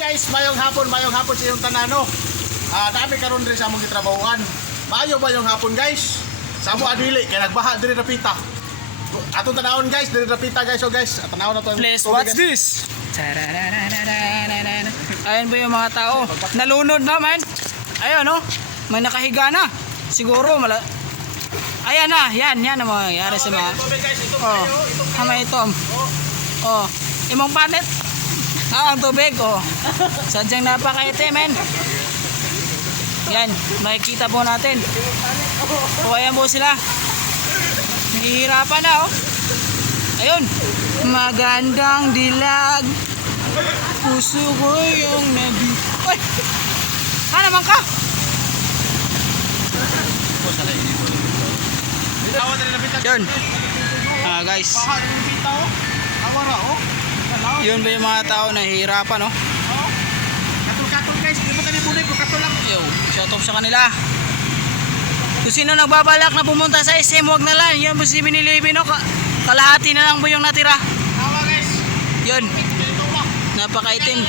Guys, mayong hapon sa iyong tanano. Dami karon diri sa among gitrabahuan. Maayo ba yung hapon guys? Sa amo adili kay nagbaha diri rapita. Atong tanawon guys, diri rapita guys. So guys, tanawon na to. Please, what's this? Ayan po yung mga tao. Nalunod naman. Ayun, no? May nakahiga na. Siguro, ayan na, yan ang mangyayari sa mga... Oh, hamay itom. Oh, imong panit. Ang tubig, oh. Sadyang napakaitim, men. Yan, makikita po natin. O, ayan po sila. Nahihirapan na, oh. Ayun. Magandang dilag. Puso ko yung nabi. Uy! Naman ka? Yun. Guys. Yun ba yung mga tao na hihirapan, no? Katul-katul guys, hindi mo kanil bunig ko katul lang. Yo, shout out sa kanila. Kung sino nagbabalak na pumunta sa SM, wag na lang. Yan po si Binilibin, no? Kalahati na lang po yung natira. Tawa guys. Yun. Napakaitim.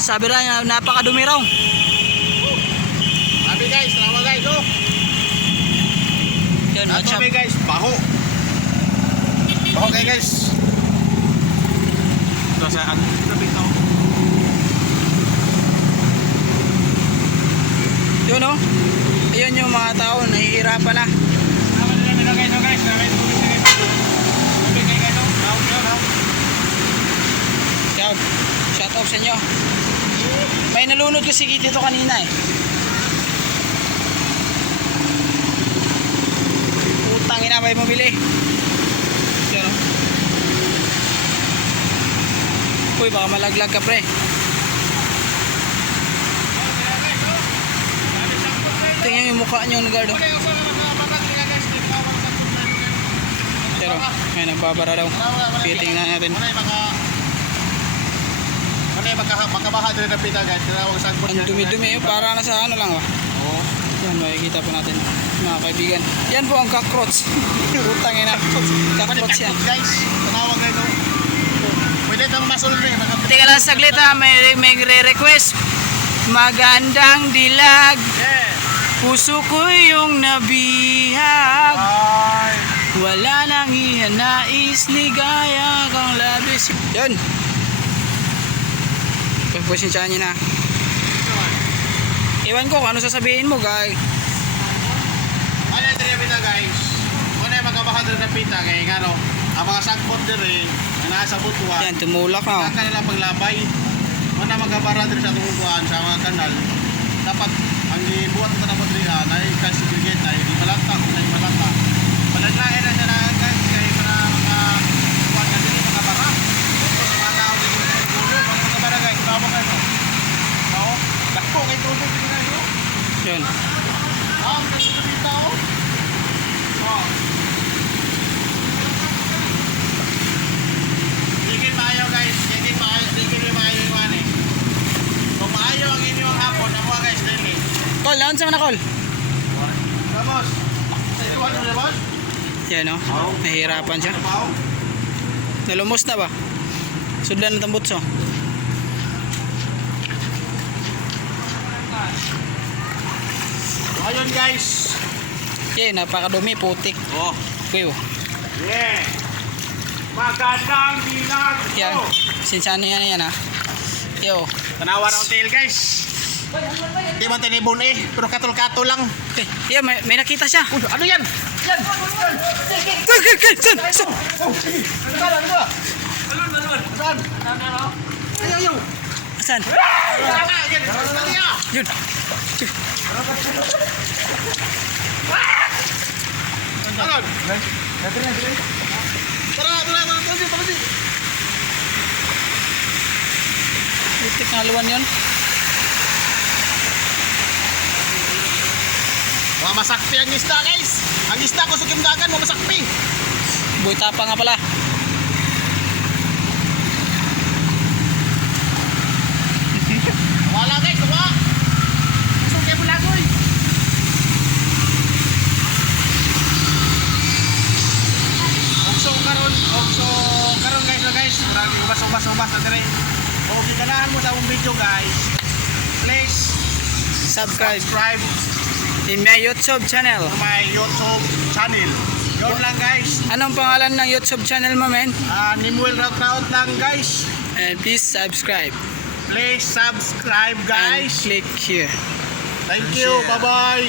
Sabi lang, napakadumi raw. Sabi guys, tawa guys, oh. Yun, watch up. Sabi guys, baho. Baho kayo guys. Ito sa rapita. Yun, no? Ayun yung mga tao, nahihirapan na. Shout out sa inyo. May nalunod kasi dito kanina eh. Utang ina, may mabili. Yan o. Uy, baka malaglag ka pre. Tingnan yung mukha nyo ng guard. Pero may nagbabara daw. Tingnan natin. Makabaha diri rapita guys. Ang dumi-dumi, para na sa ano lang ba? Oo. Yan, makikita po natin mga kaibigan. Yan po ang cockroach. Utang ina. Cockroach yan. Guys, tanawag na ito. Pwede itong masulri. Teka lang saglit ha, may re-request. Magandang dilag. Puso ko yung nabihag. Wala nang ihanais, ligaya kang labis. Yun. Pagpasensyahan nyo na. Iwan ko kung ano sasabihin mo guys. Ano yung rapita guys? Kung yung makabaha diri rapita kay ano, ang mga sagbot diri na nasa butuan. Yan, tumulak na. Ang kanilang paglabay. Kung na magabara diri sa tumubuan sa mga kanal, dapat ang gibuhat ko na mo diri na i-segregate na di malata kung na malata. Palaglain na siya na guys kay para mga buwan na diri mga bara. Mga tao diri sa ulo, mga bara guys, tama kayo. Oo. Dako kay tubo diri na yo. Yun. Ang dito. Oh. Digin maayo guys, digin maayo yung ano eh. Kung maayo ang inyong hapon, ang mga guys dili. Call, laon sa mga call. Vamos. Sa ito ano na boss? Yan o, nahihirapan siya. Nalumos na ba? Sudlan na tambutso. Ayun guys. Yan, napakadumi, putik. Oh. Kuyo. Yeah. Magandang dilag. Yan, sinsani yan ha. Yo. Tanawa na ang tail guys. Di man tinibon eh, pero katul-katul lang. Okay, yan, may nakita siya. Ano yan? Yan. San? Ano ba? Saan? Ayaw. Saan? Yun. Alon. Tara. Putik na haluan yun. Mga masakpi ang isda guys. Ang isda ko sa kimdagan, mga masakpi. Boy tapa nga pala. Wala guys, wala. Gusto kayo mo lagoy. So karon guys ubas-ubas na dire. O giganahan mo sa akong video guys. Please Subscribe subscribe in my YouTube channel. to my YouTube channel. Yun lang guys. Anong pangalan ng YouTube channel mo, men? Nimuel Raut lang guys. And please subscribe. Please subscribe And guys. click here. Thank you. Bye-bye.